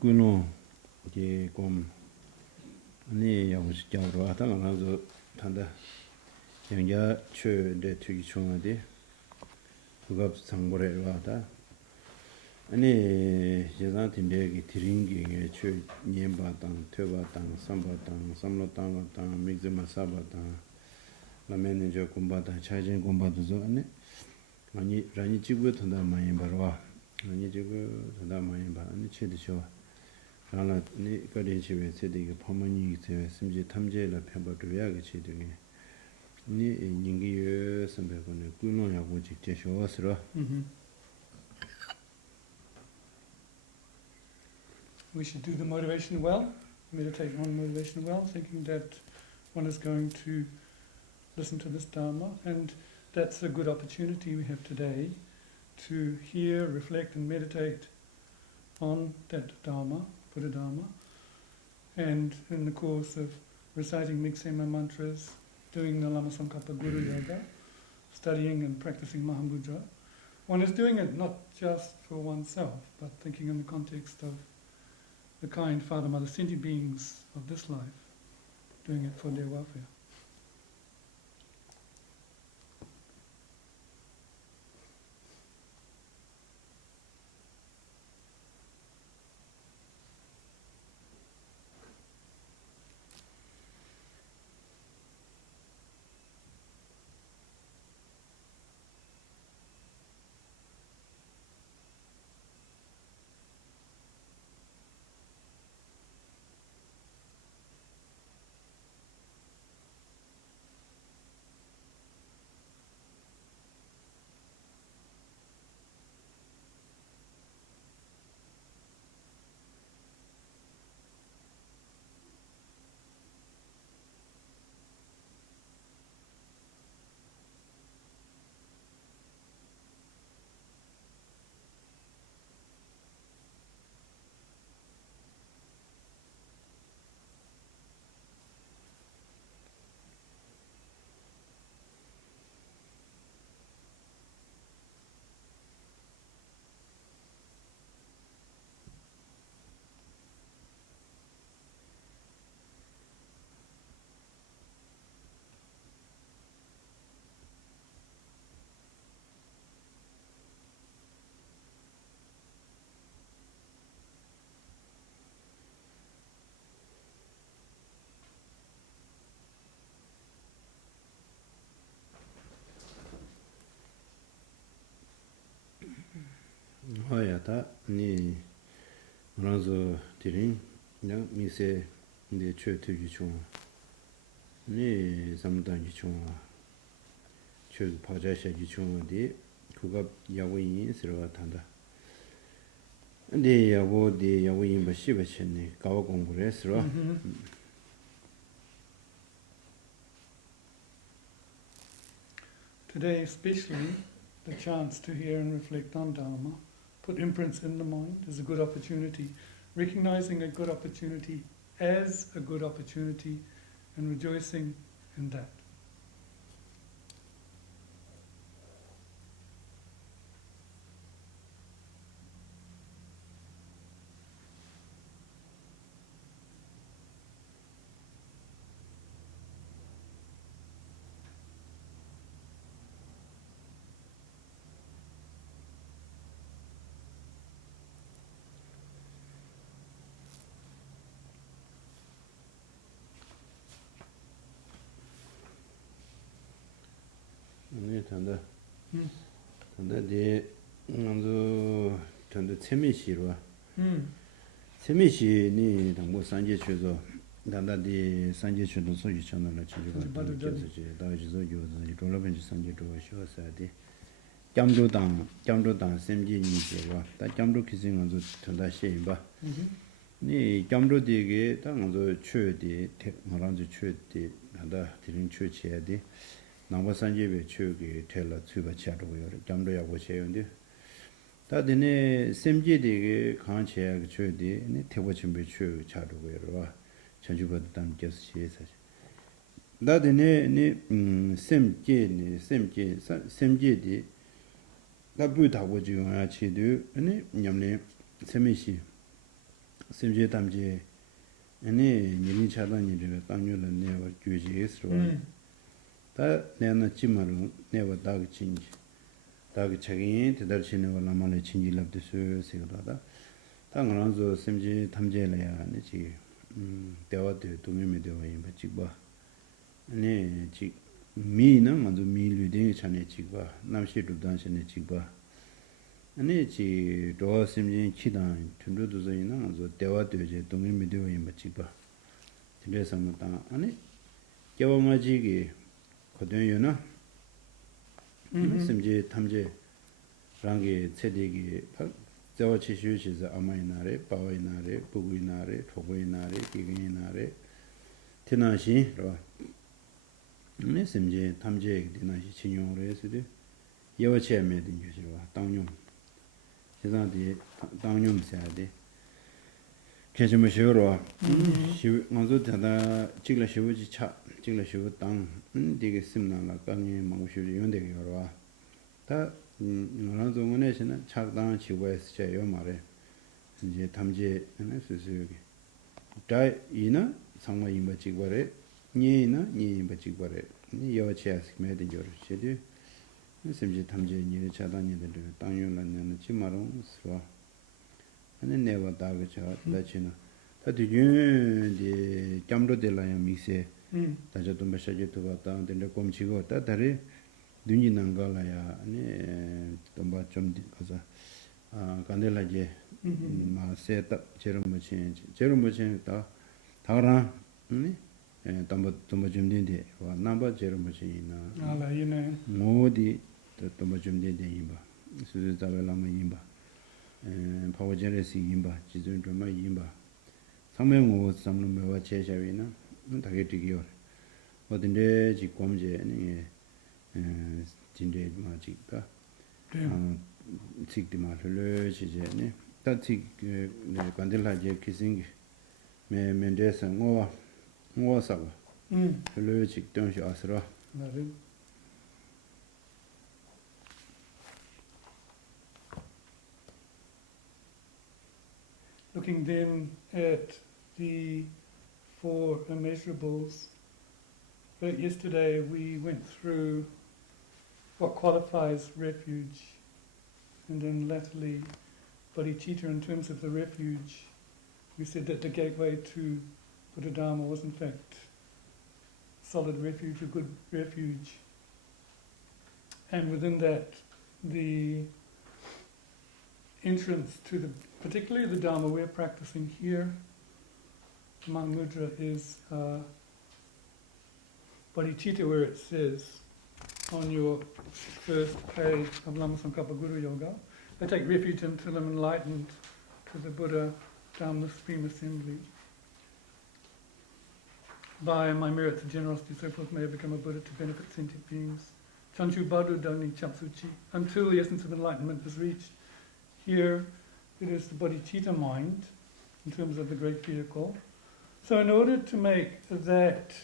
꾸노 이게 좀 아니 야고 싶자로 하다가 나서 단다 영야 최대 되기 중요하디 그거 상고를 와다 아니 제가 팀대기 드링기 최 년바당 퇴바당 삼바당 삼로당 믹즈마 사바당 라멘저 공바다 차진 공바도서 아니 라니 지구에 던다 많이 바로 아니 지구 던다 많이 봐 아니 체드셔 라나 니 거리 집에 세대가 퍼머니 세 심지 탐제라 편버도 야게 체드게 니 인기여 선배군의 꾸노야고 직접 쇼스로 We should do the motivation well, meditate on motivation well, thinking that one is going to listen to this Dharma, and that's a good opportunity we have today to hear, reflect and meditate on that Dharma, Buddha Dharma, and in the course of reciting Miksema mantras, doing the Lama Tsongkhapa Guru Yoga, studying and practicing Mahamudra, one is doing it not just for oneself, but thinking in the context of the kind Father, Mother, sentient beings of this life, doing it for their welfare. 하야다 니 그래서 드린 그냥 미세 내 최대기 중니 삼단기 중 최 파자샤기 중인데 그가 야고인 들어갔단다 근데 야고인 버시버쳤네 가와 공부를 했어 Today especially, the chance to hear and reflect on Dharma, put imprints in the mind, is a good opportunity. Recognizing a good opportunity as a good opportunity and rejoicing in that. 네 단다 네 먼저 단다 체미시로 체미시니 당고 산제 최소 단다디 산제 최소 소유 전화를 지주가 되지 다지서 요즘 돌아본지 산제 도 쉬어서야지 jamdo semji ni jewa ta jamdo kisi nganzo tanda shein ba ni jamdo dige ta nganzo chö di ngaranzo chö di nanda tirin chö chiya di nangba sanje be chö ge tela tsuba chiya do yo jamdo ya go cheyo ndi ta dine semji dige khan chiya ge chö di ni tebo chimbe chö cha do yo wa chanju ba dam kyes chiye sa da dine ni semji di 다부다고 지용아 치도 아니 냠네 세미시 심지 담지 아니 니니 차단이를 땅요를 내가 규지했어. 다 내가 찜마로 내가 다그 친지 다그 책이 대달치는 걸 나만의 친지랍듯이 세우다다 당연한서 심지 탐제래야 아니지 대화도 동의면 되어 있는 봐 아니 지 미는 먼저 미류된 전에 지가 남시도 단신에 지가 아니 지 도와 심지 치단 튼도도 저희는 아주 대화도 이제 동의면 되어 있는 지가 그래서 뭐다 아니 개와마지기 거든요나 심지 탐제 랑게 체대기 저와 치슈시즈 아마이나레 바와이나레 부구이나레 토고이나레 기기이나레 티나시로 네 심지 탐제 디나시 진용으로 했을 여체에 된 것이와 당용 세상에 당용 해야 돼 계시면서로 먼저 다다 찍을 쉬우지 차 찍을 쉬우 땅 되게 심나라 강에 망우시 연대게 열어 다 그런 동안에서는 차당 지구에서 제요 말에 이제 탐지는 수수하게 다 이나 상마 임바 지구에 니나 니 임바 지구에 니 여체스 매든 저르시디 심지 탐지 니 차단이들 당연한 지마롱 스와 아니 내가 다그죠 나치나 다뒤에 잠도들라야 미세 다저도 메시지도 왔다 근데 꼼치고 다다리 눈이 난가라야 아니 좀봐 좀 가서 아 간델라게 마 세트 제롬머친 다 다라 네 담바 좀 된데 와 남바 제롬머친이나 알아이네. 모디 좀 된데 임바 수수 잡을라면 임바 파워제레스 임바 지존 좀 임바 상명고 삼lumme와 제샤위나 다게 되기요 어딘데 지검제 아니 진데 마지가 직디마 흘러지제네 다티 관델라제 키싱 메 멘데스 ngo사고 흘러지 동시 아스라 맞아요. Looking then at the four immeasurables, yesterday we went through what qualifies refuge, and then latterly bodhicitta in terms of the refuge. We said that the gateway to Buddha Dharma was in fact solid refuge, a good refuge, and within that the entrance to the, particularly the Dharma we're practicing here, Mahamudra, is bodhicitta, where it says on your first page of Lama Tsongkhapa Guru Yoga, I take refuge until I'm enlightened to the Buddha Dharma Supreme Assembly. By my merits of generosity, so forth, may I become a Buddha to benefit sentient beings. Chanchu Badu Doni Chapsuchi, until the essence of enlightenment is reached. Here it is the bodhicitta mind, in terms of the great vehicle. So in order to make that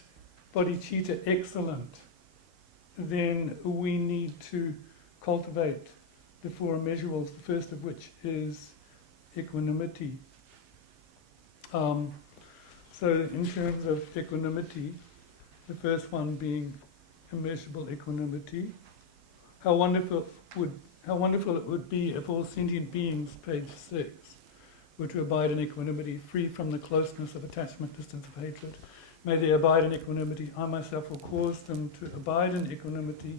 bodhicitta excellent, then we need to cultivate the four immeasurables, the first of which is equanimity. So in terms of equanimity, the first one being immeasurable equanimity, how wonderful it would be if all sentient beings, page 6, were to abide in equanimity, free from the closeness of attachment, distance of hatred. May they abide in equanimity. I myself will cause them to abide in equanimity.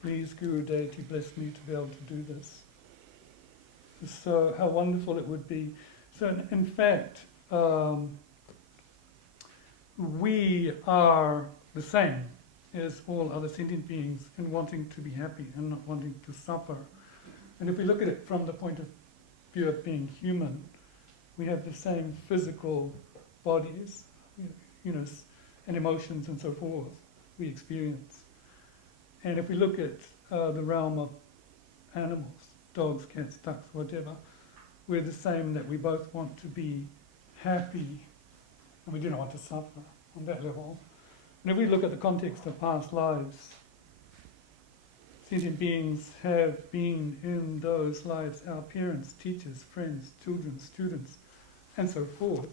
Please, Guru Deity, bless me to be able to do this. So how wonderful it would be. So in fact, we are the same as all other sentient beings in wanting to be happy and not wanting to suffer. And if we look at it from the point of view of being human, we have the same physical bodies, and emotions and so forth we experience. And if we look at the realm of animals, dogs, cats, ducks, whatever, we're the same, that we both want to be happy and we do not want to suffer on that level. And if we look at the context of past lives, sentient beings have been in those lives our parents, teachers, friends, children, students, and so forth.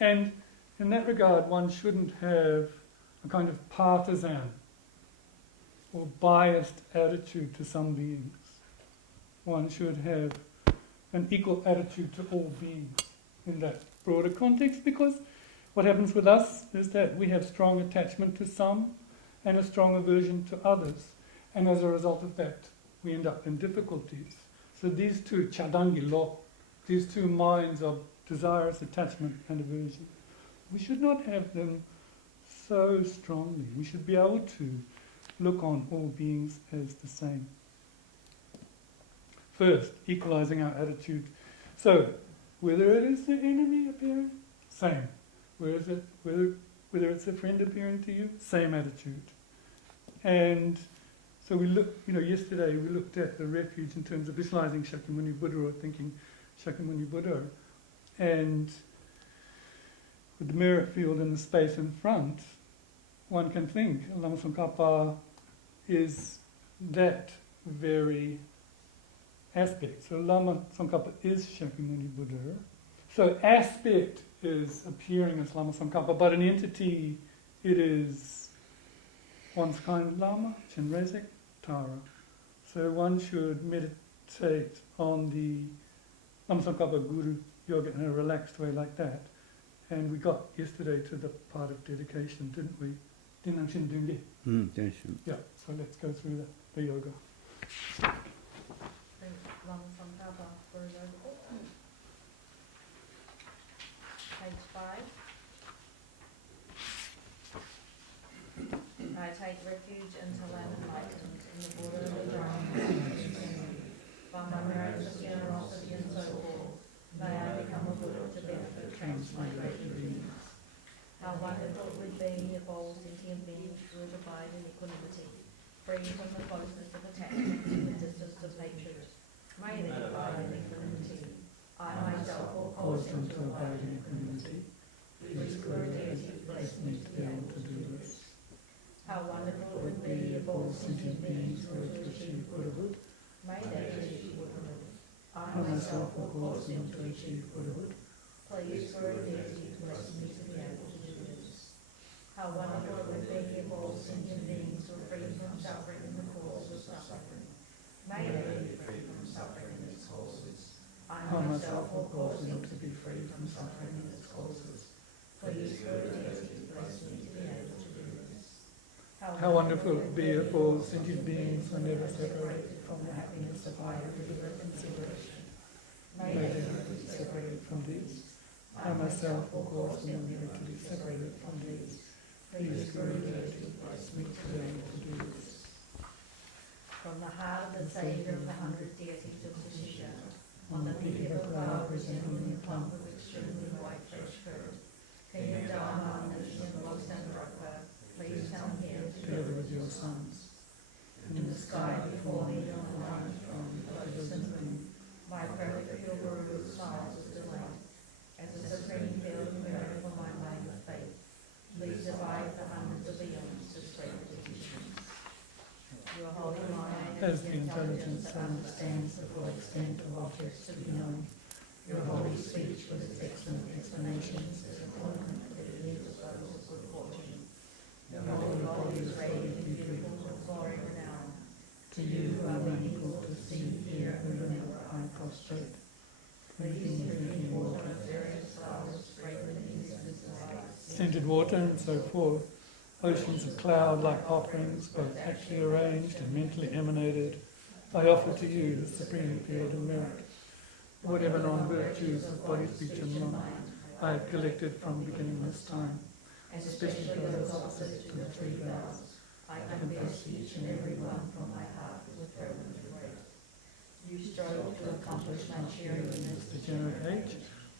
And in that regard, one shouldn't have a kind of partisan or biased attitude to some beings. One should have an equal attitude to all beings in that broader context, because what happens with us is that we have strong attachment to some and a strong aversion to others, and as a result of that we end up in difficulties. So these two chadangi lo, these two minds of desirous attachment and aversion, we should not have them so strongly. We should be able to look on all beings as the same. First, equalizing our attitude. So, whether it is the enemy appearing, same. Whether it's a friend appearing to you, same attitude. And so we yesterday we looked at the refuge in terms of visualizing Shakyamuni Buddha or thinking Shakyamuni Buddha. And with the merit field in the space in front, one can think Lama Tsongkhapa is that very aspect. So Lama Tsongkhapa is Shakyamuni Buddha. So aspect is appearing as Lama Tsongkhapa, but an entity, it is one's kind Lama, Chenrezig, Tara. So one should meditate on the Lama Tsongkhapa Guru Yoga in a relaxed way like that. And we got yesterday to the part of dedication, didn't we? Yeah, so let's go through the yoga. Lama Tsongkhapa for yoga book. Page 5. I take refuge until I am enlightened in the border of the Dharma. By my merits of generosity and so forth, may I become a Buddha to benefit transmigrated beings. How wonderful it would be if all sentient beings would abide in equanimity, free from the closeness of attachment and the distance of hatred. May they abide in equanimity. I myself will cause them to abide in equanimity. Please, Guru Deity, bless me to be able to do this. How wonderful it would be if all sentient beings were to achieve Buddhahood. May they achieve Buddhahood. I myself will cause them to achieve Buddhahood. Please, Guru Deity, bless me to be able to do this. How wonderful it would be if all sentient beings were free from suffering and the cause of suffering. May they be free from suffering and its causes. I myself will cause them to be free from suffering and its causes. Please, Guru Deity, bless me to be able to do this. How wonderful it would be if all sentient beings were never separated from the happiness of higher consideration. May they never be separated from these. I myself will cause them never to be separated from these. Please, Guru Deity, bless me to be able to do this. From the heart of the Saviour of the 100 deities of Sishisha, on the peak of a cloud resembling a clump of extremely white fresh curd, King of Dharma, Nishi and Loksandropa, please come here together with your sons. In the sky before me on the line from the Symphony, my perfect pure Guru smiles with delight. As a supreme field mirror for my line of faith, please divide the hundreds of eons to spread the teachings. Your holy mind As the intelligence understands the full extent of objects to be known, your holy speech with its excellent explanations is an ornament that it needs of those of good fortune. Your holy body is radiantly beautiful with glory and renown. To you who are unequal to see, hear, and remember, I prostrate. Please drinking water of various flowers, fragrant incense and lights, scented water and so forth, oceans of cloud like offerings, both actually arranged and mentally emanated, I offer to you the supreme field of merit. Whatever non-virtues of body, speech and mind I have collected from beginning this time, especially those opposite to the three vows, I confess each and every one from my heart with fervent regret. You strove to accomplish my cheerfulness, degenerate age,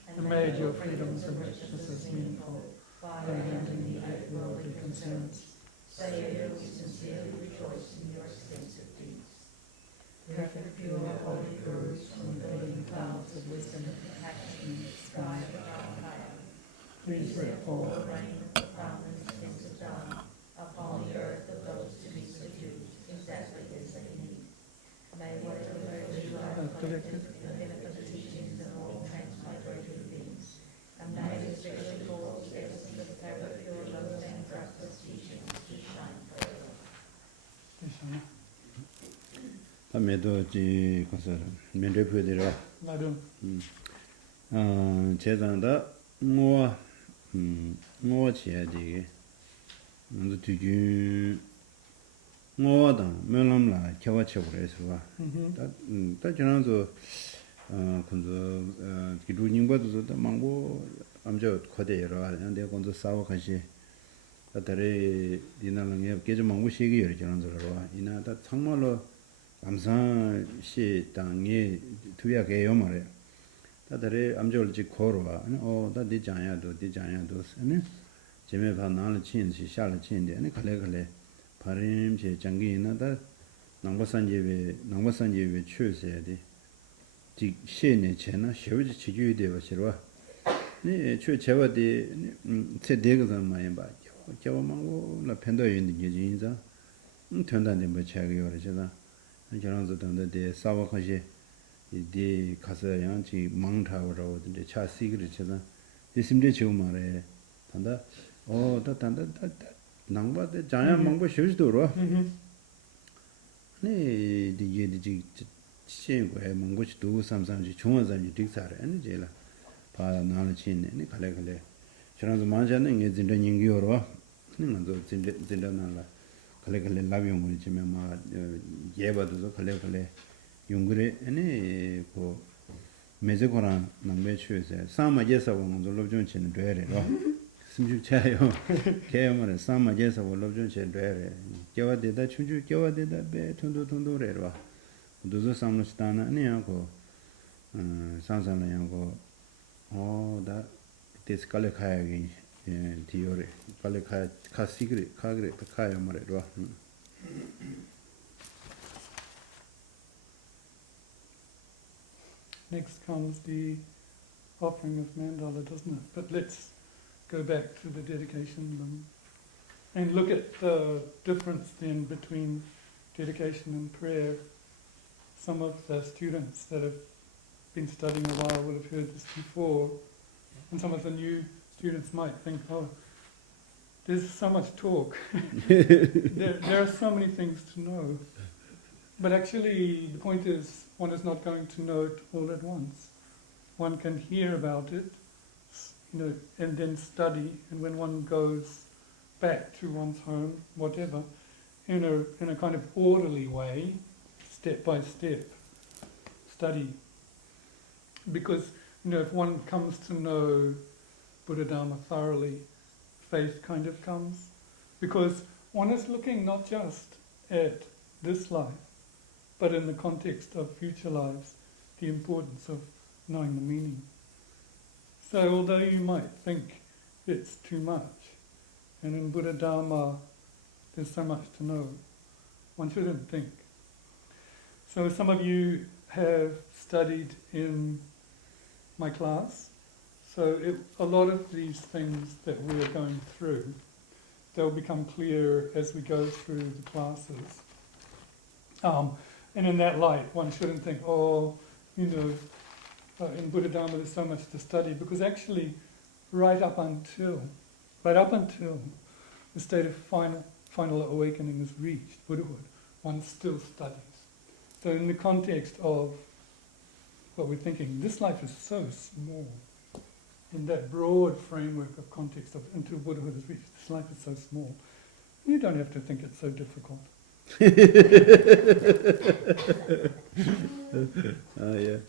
and made your freedoms and richnesses meaningful by abandoning the eight worldly concerns. Saviour, we sincerely rejoice in your extensive deeds. Perfect, pure, holy Gurus from the billion clouds of wisdom inhabiting the sky of Dharmakaya, please let fall the rain of profound and extensive Dharma upon the earth of those to be subdued exactly as they need. May whatever virtue I have collected in the benefit of the teachings of all transmigrated beings 메도지 거서 면대표들아 나도 제단다 뭐 지야지 먼저 뒤주 뭐다 면람라 겨와쳐 그래서 다 지나서 군저 기루닝바도 망고 암저 거대로 하는데 군저 싸워 가시 다들 디나랑에 계속 망고 시기 여러 지나서로 이나다 정말로 감사시 땅에 투약해요 말이야. 다들 암저를 걸어와. 다 디자야도 아니 제메 반나를 친시 샤를 친데 아니 갈래 바림제 장기나다 남바산제에 추세야지. 지 시내 제나 쉬우지 지주에 되어 싫어. 네 제와디 제대가 많이 봐. 저만고 나 팬더 있는 게 진짜 된다는데 뭐 제가 그러잖아. 저런서 된데 싸워가지 이디 가서 양지 망타고 근데 차 시그리잖아. 이심대 지금 말해. 단다 단다 남바데 자야 망고 쉬지도록. 네 이게 시행고에 망고치 두 삼삼지 중원산지 딕사래 아니 제라 바 나는 친네 갈래 저런서 만자는 이게 진짜 인기여로 는도 진짜 나라 갈래 라비용 지면 마 예바도 갈래 용그래 아니 그 메제고랑 남배 추에서 사마제서 원도 롭존 치는 되래로 심주차요 개엄을 사마제서 롭존 치는 되래 겨와데다 춘주 겨와데다 배 통도래로 도저 삼노스타나 아니야고 산산이야고 다 데스칼레 카야기 디오레 칼레 카시그리 카그레 카야 말이로 Next comes the offering of mandala, doesn't it? But let's go back to the dedication and look at the difference then between dedication and prayer. Some of the students that have been studying a while will have heard this before, and some of the new students might think, oh, there's so much talk. there are so many things to know. But actually, the point is, one is not going to know it all at once. One can hear about it, and then study, and when one goes back to one's home, whatever, in a kind of orderly way, step by step, study. Because, if one comes to know Buddha Dharma thoroughly, faith kind of comes. Because one is looking not just at this life, but in the context of future lives, the importance of knowing the meaning. So although you might think it's too much, and in Buddha Dharma there's so much to know, one shouldn't think. So some of you have studied in my class, so a lot of these things that we are going through, they'll become clearer as we go through the classes. And in that light, one shouldn't think, in Buddha Dharma there's so much to study, because actually, right up until the state of final awakening is reached, Buddhahood, one still studies. So in the context of what we're thinking, this life is so small. In that broad framework of context of until Buddhahood is reached, this life is so small. You don't have to think it's so difficult. yeah.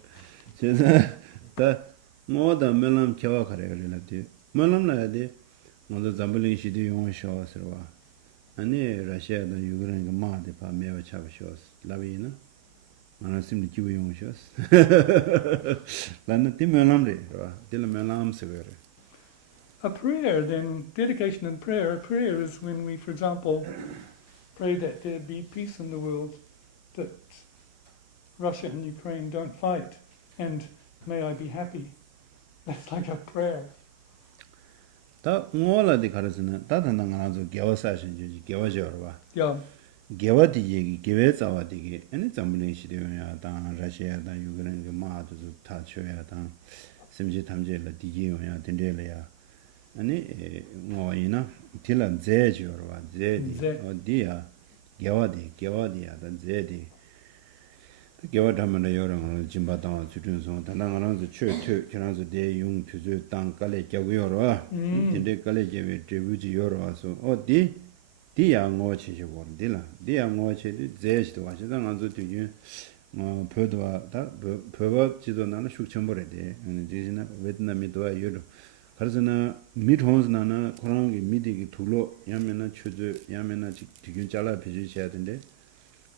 제가 다 모든 mellam 겨와 가래가리라디. mellam 나야디. 먼저 잠블링 시디 용어 쇼스로 와. 아니 러시아도 유그런 거 마데 바 메와 차버쇼스. 라비나. 만나심이 기부 용어 쇼스. 나는 티 mellam래. 와. 딜 mellam 세거래. A prayer, then, dedication and prayer. A prayer is when we, for example, pray that there be peace in the world, that Russia and Ukraine don't fight, and may I be happy. That's like a prayer. 다 응원라디 가르스는 다단당 가서 개와사신 주지 개와져로 봐. Yeah. 개와디 얘기 개외자와디기 아니 잠블링 시대야 당 러시아다 유그런 그 마도 다 쳐야 당 심지 탐제라 디게요야 된데려야 아니 뭐이나 딜란 제지요로 봐. 제디 어디야 개와디야 단 제디 Gyawa Dhamana Yorang Jimba Dang Chudun Song, Tanangarang Chu, Kiranzo De Yung Tuzu Tang Kale Gyawu Yorwa, Tinde Kale Gyawe Devuji Yorwa, so, oh, Di Yang Ngochi Shibor, Dila, Di Yang Ngochi, Zesh to Washi, Anzo to you, Perdua, Perva Chido Nana Shukchambore, and Dizina, Vietnam Midwa Yuru. Karzana Midhons Nana, Korangi Midi Tulo, Yamena Chudu, Yamena Tigunjala Piji Chatinde.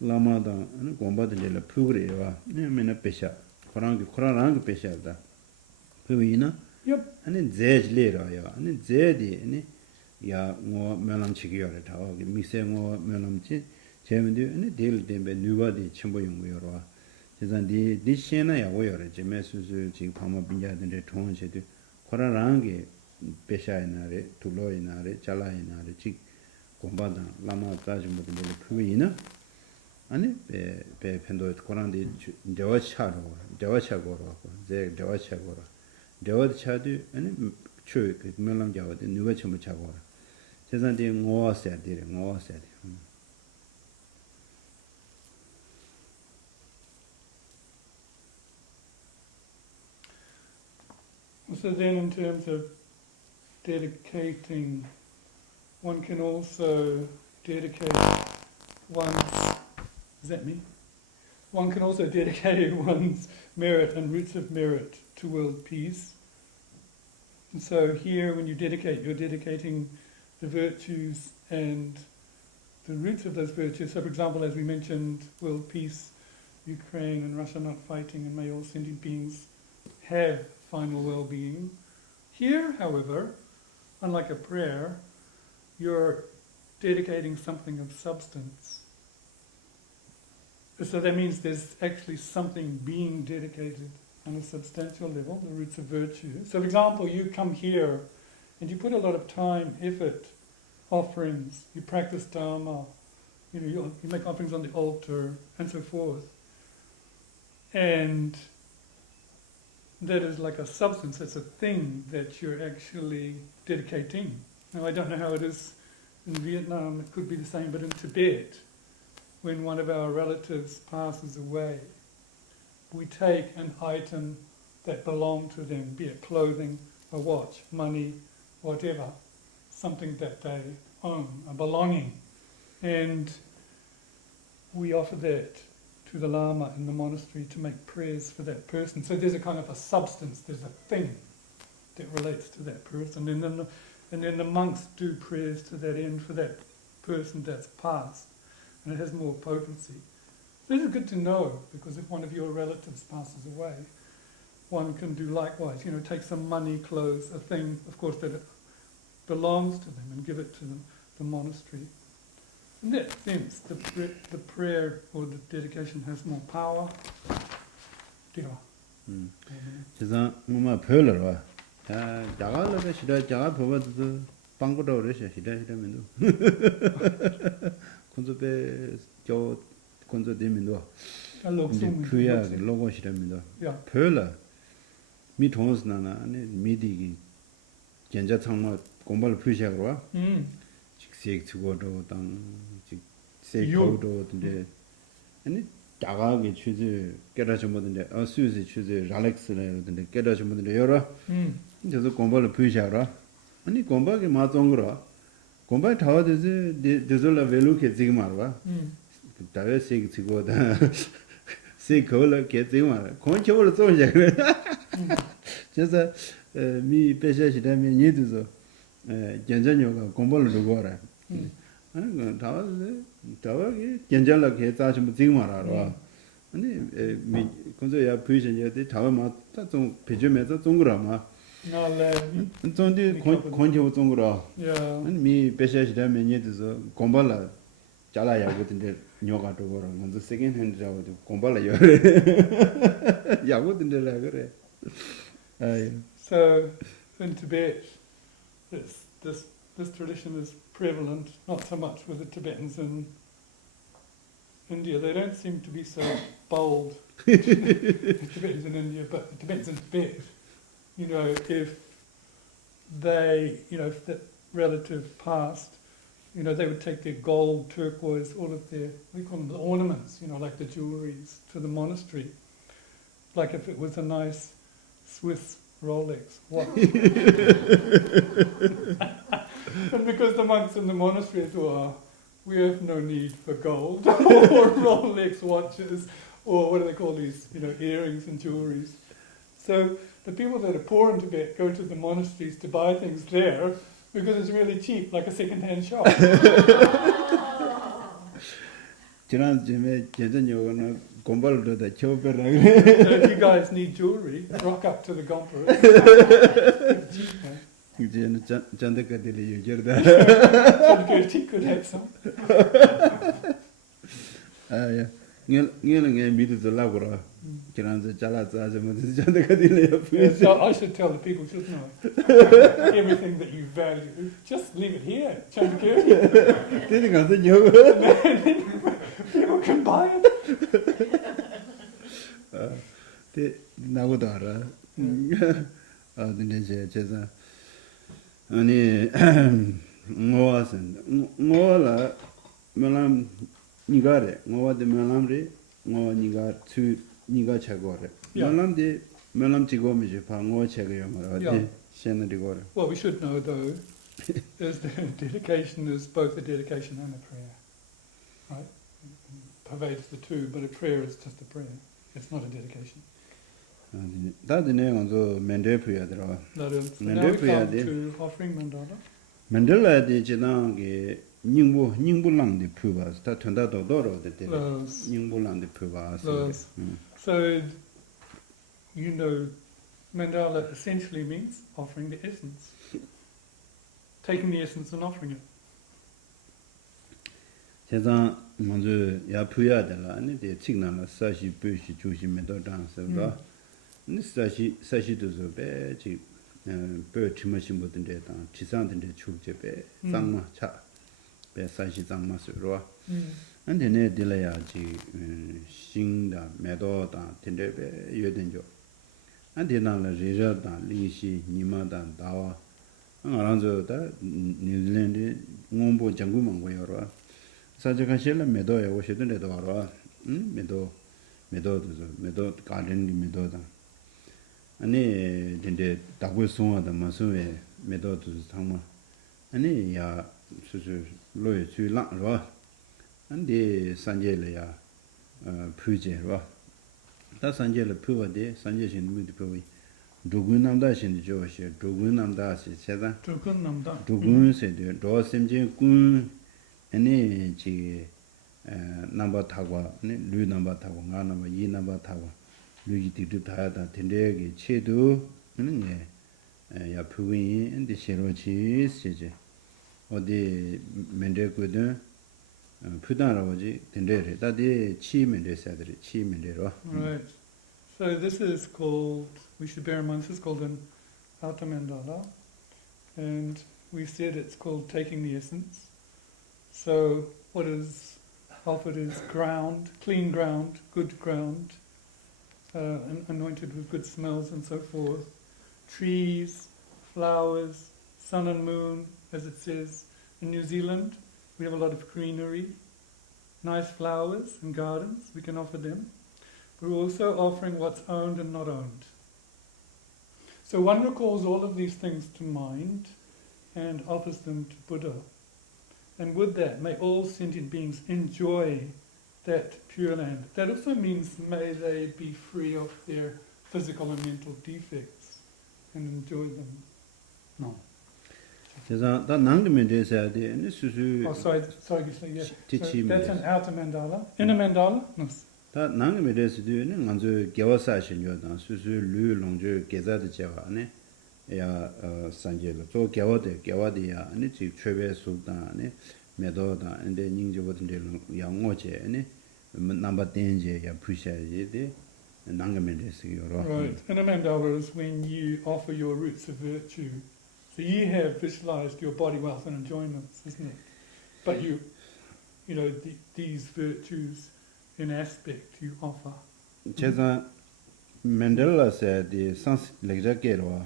Lama da gomba de la pugre wa mena pesha korang pesha da puina Yep. ane zej le ra ya ane zedi ane ya ngo melam chi gyo ta wa mi se ngo melam chi chemde ane del dembe nuba de chimbo yung yo ra jesan di shena ya wo yo re je me su su chi phama binja de thong che de korang ge pesha ina re tulo ina re chala ina re chi gomba da lama ta jmo de le puina 아니 배 펜도 코란디 저와차고로 제 저와차고로 저와차도 아니 추 mellam 자와데 누가 좀 차고로 세상에 ngoas야 돼 So then in terms of dedicating, one can also dedicate one's, is that me? One can also dedicate one's merit and roots of merit to world peace. And so here when you dedicate, you're dedicating the virtues and the roots of those virtues. So for example, as we mentioned, world peace, Ukraine and Russia not fighting, and may all sentient beings have final well-being. Here, however, unlike a prayer, you're dedicating something of substance. So that means there's actually something being dedicated on a substantial level, the roots of virtue. So for example, you come here and you put a lot of time, effort, offerings, you practice Dharma, you make offerings on the altar and so forth. And that is like a substance, it's a thing that you're actually dedicating. Now I don't know how it is in Vietnam, it could be the same, but in Tibet, when one of our relatives passes away, we take an item that belonged to them, be it clothing, a watch, money, whatever, something that they own, a belonging, and we offer that to the Lama in the monastery to make prayers for that person. So there's a kind of a substance, there's a thing that relates to that person, and then the monks do prayers to that end for that person that's passed, and it has more potency. This is good to know, because if one of your relatives passes away, one can do likewise, take some money, clothes, a thing, of course, that it belongs to them, and give it to the monastery. In that sense, the prayer or the dedication has more power. 세상 뭐마 별로 와. 자, 자갈로 시다 자가 버버도 빵고도 그러셔. 시다면도. 콘조베 저 콘조 되면도. 이제 그야 로고 시다면도. 별로 미 동스나나 아니 미디기 견자 창마 공부를 표시하고 와. 직색투고도 당 직색고도 근데 아니 다가게 취지 깨닫지 못인데 수지 취지 랄렉스라던데 깨닫지 못인데 여러 그래서 공부를 표시하라 아니 공부하게 맞은 거라 공부 다 되지 되절라 벨루케 지금 말아 다외 색치고다 색콜을 게 지금 말아 건초를 좀 이제 그래 그래서 미 배셔시다면 얘도서 견전료가 공부를 두고 와라 아니 다와게 견전라게 자좀 지금 말아라 아니 미 건조야 부이신이데 다와 좀 배주면서 좀 그러마 나래 좀디 건조 좀 그러 아니 미 배셔시다면 얘도서 공부를 잘라야 거든데 녀가 두고 그러 먼저 세컨 핸드라고 공부를 야고든데라 그래 So in Tibet, this tradition is prevalent, not so much with the Tibetans in India. They don't seem to be so bold, the Tibetans in India, but the Tibetans in Tibet, if they, if that relative passed, You know, they would take their gold, turquoise, all of their, what do you call them, the ornaments, you know, like the jewelries, to the monastery. Like if it was a nice Swiss Rolex watch. And because the monks in the monastery thought, we have no need for gold or Rolex watches or what do they call these, you know, earrings and jewelries. So the people that are poor in Tibet go to the monasteries to buy things there because it's really cheap, like a second-hand shop. 지난 집에 예전 요거는 공부를 더 So if you guys need jewelry, rock up to the Gompa. It's cheap, man. 이제는 잔데까지를 유저다. So could have some. 아야. 얘는 미드도 라고라. 지난주 잘라서 뭐 잔데까지를 Yeah, so I should tell the people, shouldn't I? Everything that you value, just leave it here. Chandakirti. 되는 가서 요. People can buy it. 대 나고도 알아. 근데 제가 아니 뭐라 말람 니가래 뭐와데 말람리 뭐 니가 투 니가 차고래 말람데 말람 지고미지 방어 차고요 말아데 셴리고래. What we should know though is that dedication is both a dedication and a prayer. Right? It pervades the two, but a prayer is just a prayer. It's not a dedication. 다들 먼저 멘데프야 들어. That is, now we come to offering mandala. 만들어야지 지나게 닝부랑데 푸바스 다 된다도 도로데 닝부랑데 푸바스. So you know mandala essentially means offering the essence. Taking the essence and offering it. 세상 먼저 야푸야 되라 아니 데 칙나라 사시 뿌시 조심해도 당서가 사시도서 배지 배 치마신 분들에 다 지상들의 축제배 장마 차배 사시 장마스로 안데네 딜라야지 신다 매도다 된대배 여된죠 안데나라 리저다 리시 니마다 다와 알아서다 뉴질랜드 몽보 장구만 거여라 사자가실라 매도에 오시던데도 알아 매도 가든 매도다 아니 근데 다고 송하다 마소에 매도도 상마 아니 야 수수 로에 주랑로 안데 산제래야 푸제로 다 산제를 푸어데 산제신 무드 푸이 도군남다신 조시 도군남다시 세다 Namda. 도군세데 도심제 군 아니 지 넘버 타고 아니 류 넘버 타고 가 넘버 2 넘버 타고 류기디도 다야다 된대게 체도 네 야 푸윈 인데 시로치 세제 어디 멘데고든 푸다라고지 된대래 다디 치멘데사들이 치멘데로. Right. So this is called, we should bear in mind, this is called an Outer Mandala. And we said it's called taking the essence. So what is offered is ground, clean ground, good ground, anointed with good smells and so forth. Trees, flowers, sun and moon, as it says. In New Zealand, we have a lot of greenery, nice flowers and gardens. We can offer them. We're also offering what's owned and not owned. So one recalls all of these things to mind and offers them to Buddha. And with that, may all sentient beings enjoy that Pure Land. That also means may they be free of their physical and mental defects and enjoy them. No. 세상 다 낭드면 돼야 돼. 아니 수수. Oh, sorry, Gisela, yeah. Teaching So that's an outer mandala. Inner mandala? No. 다 낭드면 돼서도 먼저 개화사신요다. 수수 류롱저 계자의 제와네. 야 산제로 또 개화대야. 아니 지 최배 수다네. 매도다. 근데 닝저거든데 양어제 아니 넘버 10제 야 푸샤지 돼. 낭드면 돼서요. Right. Inner mandala is when you offer your roots of virtue. So you have visualized your body, wealth and enjoyments, isn't it? But you know, these virtues in aspect you offer. 제가 맨델라세 디 산스 렉자게로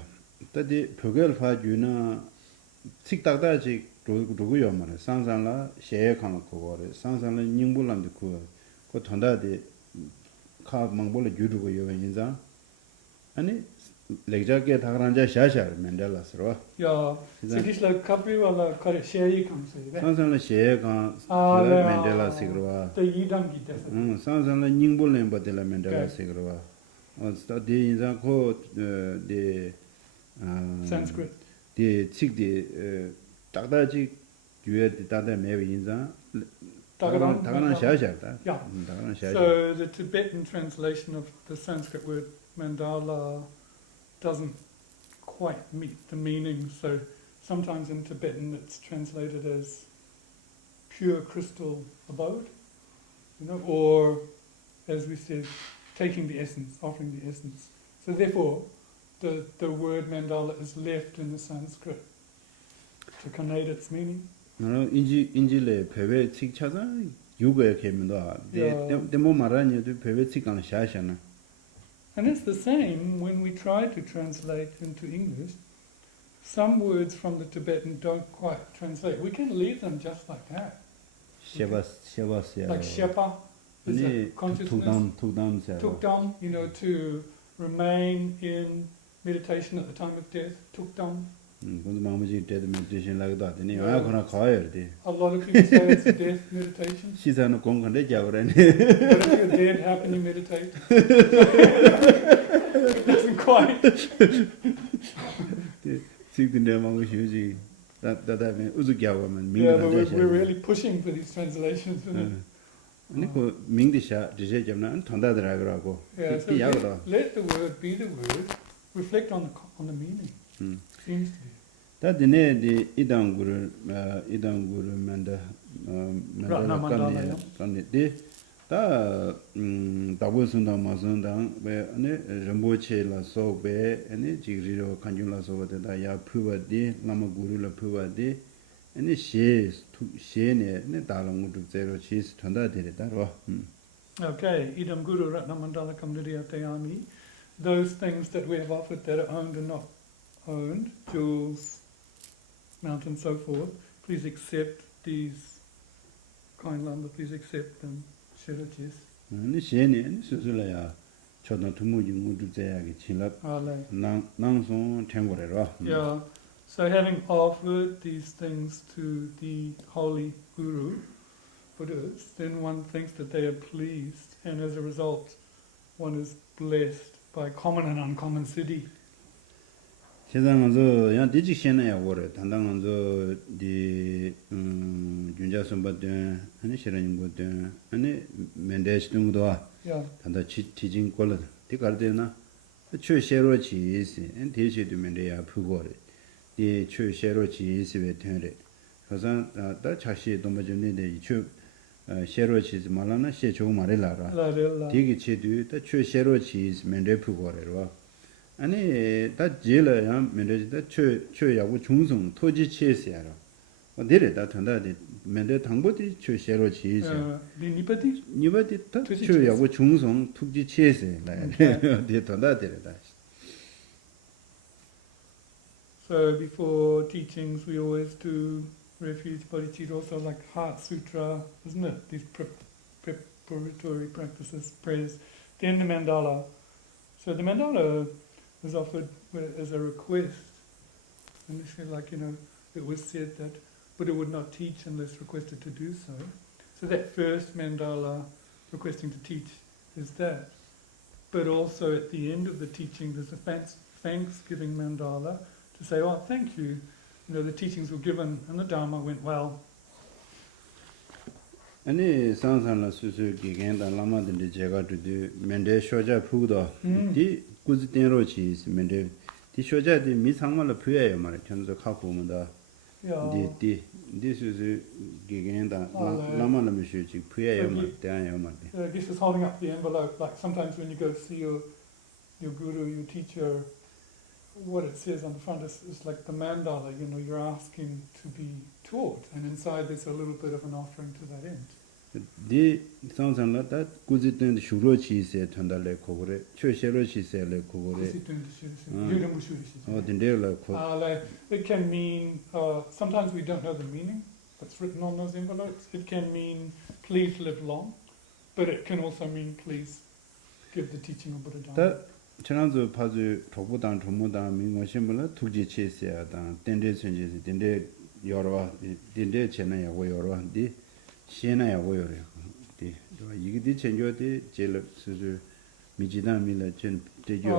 따디 표결 파주나 식탁다지 누구요 말에 상상라 셰에 강 그거래 상상라 닝불람도 그 돈다데 카 망볼에 주르고 요 인자 아니 렉자게 다그란자 샤샤 멘델라스로 Ja, så det är kapri wala kare shei kan säga. 상상라 셰에 강 멘델라 시그로와 Det yidam gite. 상상라 닝불렘 버델라 멘델라 시그로와 스타디 인자 코데 Sanskrit. 디 칙디 딱다지 유에 다다 매비 인자 다가난 샤샤다. Yeah. 다가난 샤샤. So the Tibetan translation of the Sanskrit word mandala doesn't quite meet the meaning. So sometimes in Tibetan it's translated as pure crystal abode, or as we said, taking the essence, offering the essence. So therefore, the word mandala is left in the Sanskrit to convey its meaning. 나는 인지레 배배 칙 찾아 유거에 개면도 데모 말하니도 배배 칙간 샤샤나. And it's the same when we try to translate into English. Some words from the Tibetan don't quite translate. We can leave them just like that. 셰바스야. Like shepa is a consciousness. Tukdam, to remain in meditation at the time of death. Tukdam. 근데 마무지 때도 메디테이션 라고도 하더니 그러나 가야 돼. A lot of people say it's a death meditation. 시사는 공간에 잡으라네. But if you're dead, how can you meditate? It doesn't quite. 지금내 마음이 휴지. 다다면 우즈갸고만 Yeah, but we're really pushing for these translations. 아니 그 민디샤 디제 점나 통다더라 그러고. Yeah, so let the word be the word. Reflect on the meaning. Seems to be. 다드네 디 이당구를 만다 간데 다 다보선다 마선다 왜 아니 remboche라 소베 아니 지리로 간줄라 소베다 야 푸바디 라마 구루라 푸바디 아니 셰네 네 다롱도 제로 치스 턴다 데레다로. Okay, idam guru ratna mandala kamnidiya tayami. Those things that we have offered that are owned and not owned, jewels, mountains, so forth, please accept these kind lamba, please accept them, shirajis. 아니 셰네 수술라야 저도 두무지 모두 제약이 진랍 낭송 탱고래로. Yeah, so having offered these things to the holy guru, Buddhas, then one thinks that they are pleased, and as a result, one is blessed by common and uncommon siddhi. 세상에서 야 디직션이야 거래 단단한서 디 윤자선바데 아니 싫어진 것데 아니 멘데스둥도 단다 지진 걸어 디가르데나 최셰로치스 엔 대시도 멘데야 푸고래 디 최셰로치스베 텐레 그래서 다 차시 도마전인데 최 셰로치스 말라나 셰 조금 말해라라 디기 체도 다 최셰로치스 멘데 푸고래로 아니 다 제라야 멘데다 최야고 중성 토지 치에스야로 어디래다 던다데 멘데 당보디 최셰로 치에스 니바디 다 최야고 중성 토지 치에스 라데 던다데다. So before teachings we always do refuge bodhicitta, also like heart sutra, isn't it? These preparatory practices, prayers, then the mandala. So the mandala was offered as a request. Initially, it was said that Buddha would not teach unless requested to do so. So that first mandala, requesting to teach, is that. But also at the end of the teaching, there's a thanksgiving mandala to say, oh, thank you. The teachings were given and the Dharma went well. 아니 상상라 수수기 겐다 라마든데 제가 두디 멘데 쇼자 푸도 디 꾸즈텐로치 멘데 디 쇼자디 미상말로 푸야요 말에 전서 갖고 오면다 디 수수 기겐다 라마나 미슈지 푸야요 말에 대야요 말에. This is holding up the envelope, like sometimes when you go to see your guru, your teacher, what it says on the front is like the mandala, you're asking to be taught, and inside there's a little bit of an offering to that end. 디 상상라 다 꾸지된 슈로치세 턴달레 코고레 최셰로치세레 코고레 딘데라 코 It can mean, sometimes we don't know the meaning that's written on those envelopes. It can mean, please live long, but it can also mean, please give the teaching of Buddha Dharma. 다 지난주 파주 족보당 조모당 민고신불 투지 체세야다 덴데 천지세 덴데 여러 덴데 제나야 고여러 디 시에나야 고여래 디 이게 디 천조디 제일 수주 미지다 밀라 전 대교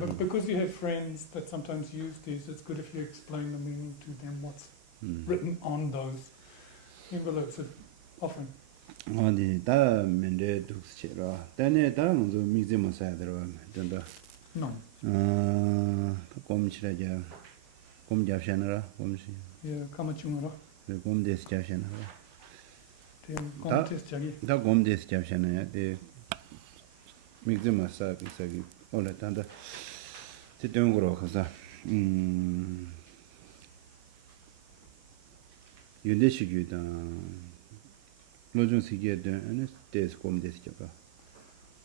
But because you have friends that sometimes use these, it's good if you explain the meaning to them, what's written on those envelopes of offering. 어디 다 면대 독스체라 다네 다 먼저 미지마 사야더라 된다 No. 곰치라자 곰잡샤나라 곰시 Yeah, kamachungara. 곰데스 잡샤나라 다 jagi. 다 곰데스 잡샤나야 데 미지마 사기 올라 단다 지동으로 가서 윤대식이다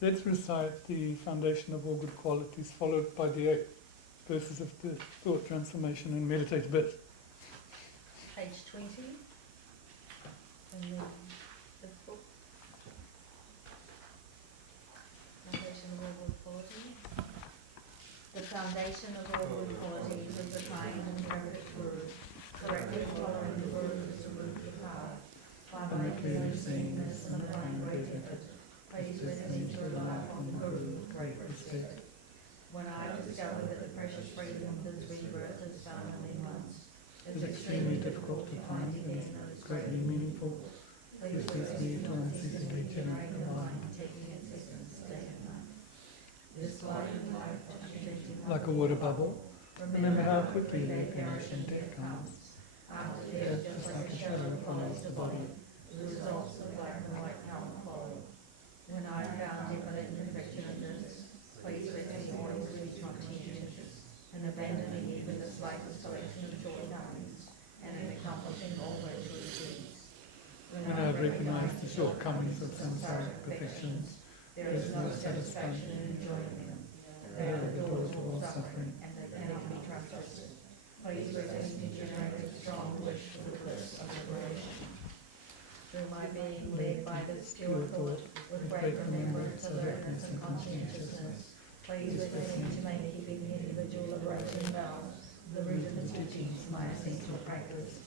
Let's recite the foundation of all good qualities, followed by the 8 verses of the thought transformation and meditate a bit. Page 20 in the book. Foundation of all good qualities. The foundation of all good qualities is the kind and perfect Guru, correctly following the Guru's route of power. By my clearly seeing this and applying great effort, please let me to rely on the Guru with great respect. When I discover that the precious freedom of this rebirth is found only once, it's extremely difficult to find again that is greatly meaningful. Please bless me to unceasingly generate the mind, taking its essence day and night. This life of life, Like a water bubble, remember how quickly they they perish and death comes. after death, just like a shadow follows the body, the results of black and white come follow. When I found definite perfection in this, please let me always be conscientious and abandoning even the slightest selection of shortcomings and in accomplishing all virtuous deeds. When I recognize the shortcomings of samsaric perfections, there is no satisfaction in enjoying them. They are the doors of all suffering, and they cannot be trusted. Please let me generate a strong wish for the bliss of liberation. Through my being led by this pure thought, with great remembrance, alertness, and conscientiousness, please let me to make keeping the individual liberation vows the root of the teachings my essential practice.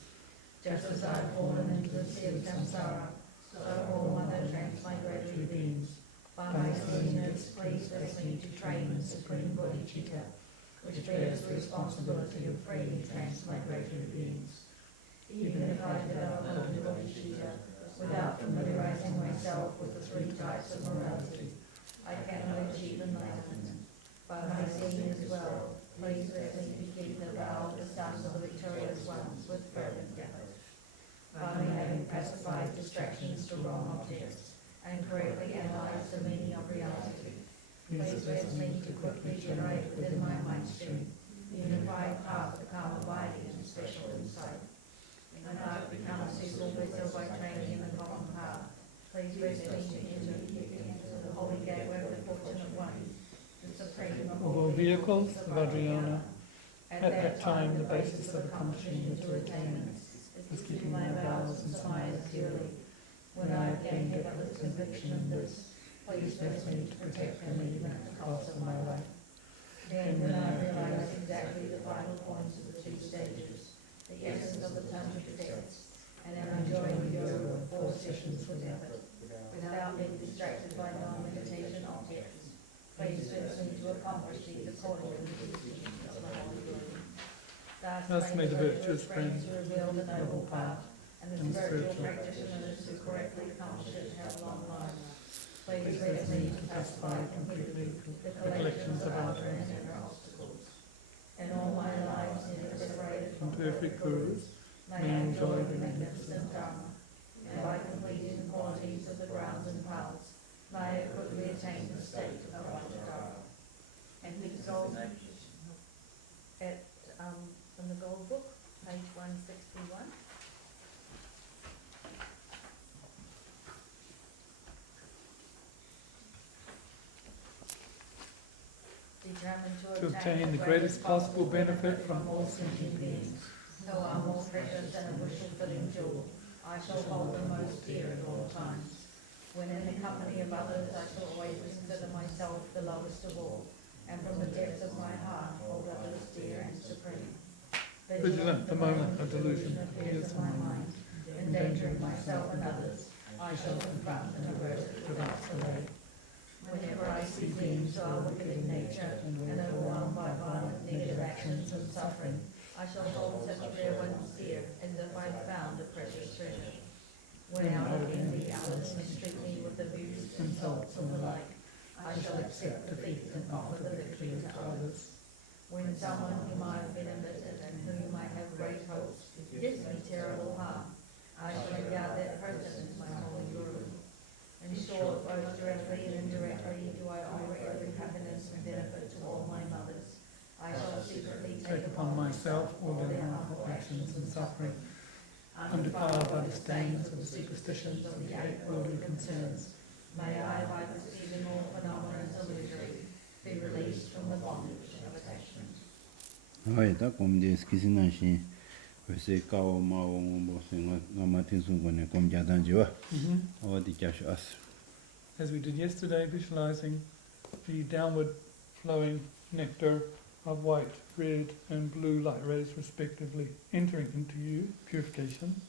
Just as I have fallen into the sea of samsara, so all other transmigratory beings, by my seniors, please bless me to train the supreme bodhicitta, which bears the responsibility of freeing transmigratory beings. Even if I develop the bodhicitta without familiarizing myself with the 3 types of morality, I cannot achieve enlightenment. By my seniors as well, please bless me to keep the vow of the sons of the victorious ones with fervent effort. By me having pacified distractions to wrong objects and correctly analyze the meaning of reality, please bless me to quickly generate within my mind stream the unified path of calm abiding and special insight. When I become a suitable vessel by training in the common path, please bless me to enter the holy gateway of the fortunate one, the supreme Of all vehicles of Adriana, at that time the basis of accomplishing the 2 attainments is keeping my vows and smiles dearly. When I have gained this conviction in this, please bless me to protect and lead the course of my life. Then when I realize exactly the vital points of the 2 stages, the essence of the tantric texts, and am enjoying the yoga of 4 sessions with effort, without being distracted by non-meditation objects, please bless me to accomplish these according to the teachings of the Holy Guru. Thus may the virtuous friends reveal the noble path, and the spiritual practitioners who correctly accomplish it have long lives. Please bless me to pacify completely the collections of outer and inner obstacles. In all my lives separated from perfect Gurus, may I enjoy the magnificent Dharma, and by completing the qualities of the grounds and paths, may I quickly attain the state of Vajradhara. And we go at in the Gold Book, page 161. determined to obtain the greatest possible benefit from all sentient beings. Who are more precious than a bushel-filling jewel, I shall hold the most dear at all times. When in the company of others, I shall always consider myself the lowest of all, and from the depths of my heart hold others dear and supreme. Vigilant the moment a delusion appears in my mind, endangering myself and others, I shall confront and avert it without delay. Whenever I see beings who are wicked in nature and overwhelmed by violent negative actions and suffering, I shall hold such rare ones dear as if I found a precious treasure. When out of envy others mistreat me with abuse, insults, and the like, I shall accept defeat and offer the victory to others. When someone whom I have been embittered and whom I have great hopes gives me terrible harm, I shall regard that person as my holy guru. In short, both directly and indirectly do I offer every happiness and benefit to all my mothers. I shall secretly take upon myself all their harmful actions and suffering, undefiled by the stains of the superstitions of the eight worldly concerns. May I, by perceiving all phenomena as illusory, be released from the bondage of attachment. Hai ta komje skisina shi wese kawo mawo ngombo singa ngamatin sungone komja danjiwa awadi kyashas. As we did yesterday, visualizing the downward flowing nectar of white, red, and blue light rays respectively entering into you, purification.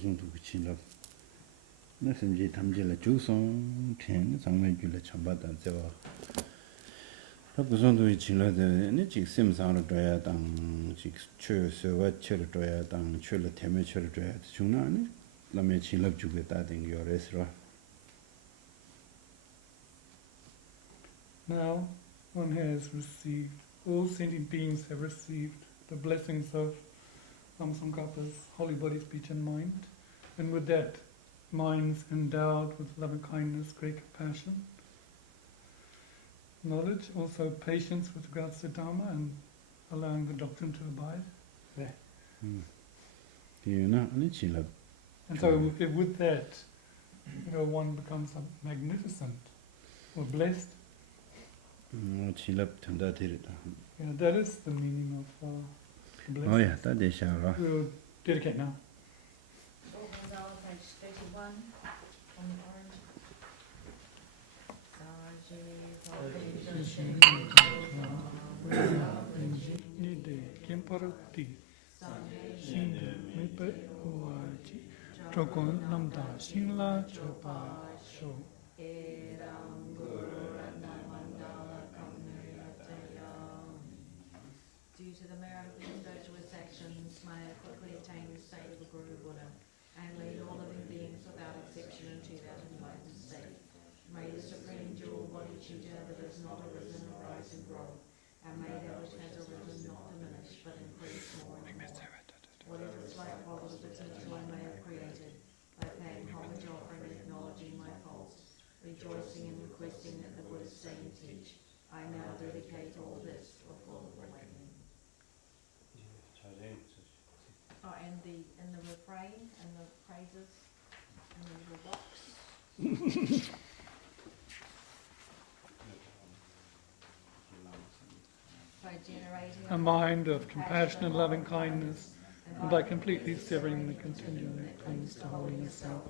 kuzung tu kuchilab na semje tamje la chusong ten sangme gyule chamba dan zewa ra kuzung tu kuchilab de ne chik sim sang la doya dang chik chö sewa che la doya dang chö la teme che la doya chungna ne lame chilab chukwe ta ding yo resra. Now one has received, all sentient beings have received the blessings of Tsongkhapa's holy body, speech and mind, and with that, minds endowed with loving kindness, great compassion, knowledge, also patience with regards to Dharma and allowing the doctrine to abide there. And so with that, one becomes magnificent or blessed. That is the meaning of blessing. Oh yeah, that is right. We'll dedicate now. Page 31 on the orange. Due to the merit of these virtuous actions, may I quickly attain the state of the Guru Buddha and lead all living beings without exception into that enlightened state. May the supreme jewel bodhicitta that has not arisen arise and grow, and may that which has arisen not diminish but increase more and more. Whatever slight positive potential I may have created, I pay homage, offering and acknowledging my faults, rejoicing and requesting that the Buddha's say and teach. I now dedicate all this for full awakening. Oh, and the refrain and the praises and the little box. By generating A mind of compassion and loving kindness, and by completely severing the continuum that clings to holiness self,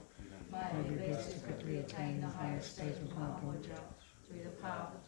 may I be blessed to quickly attain the highest state of Mahamudra through the path of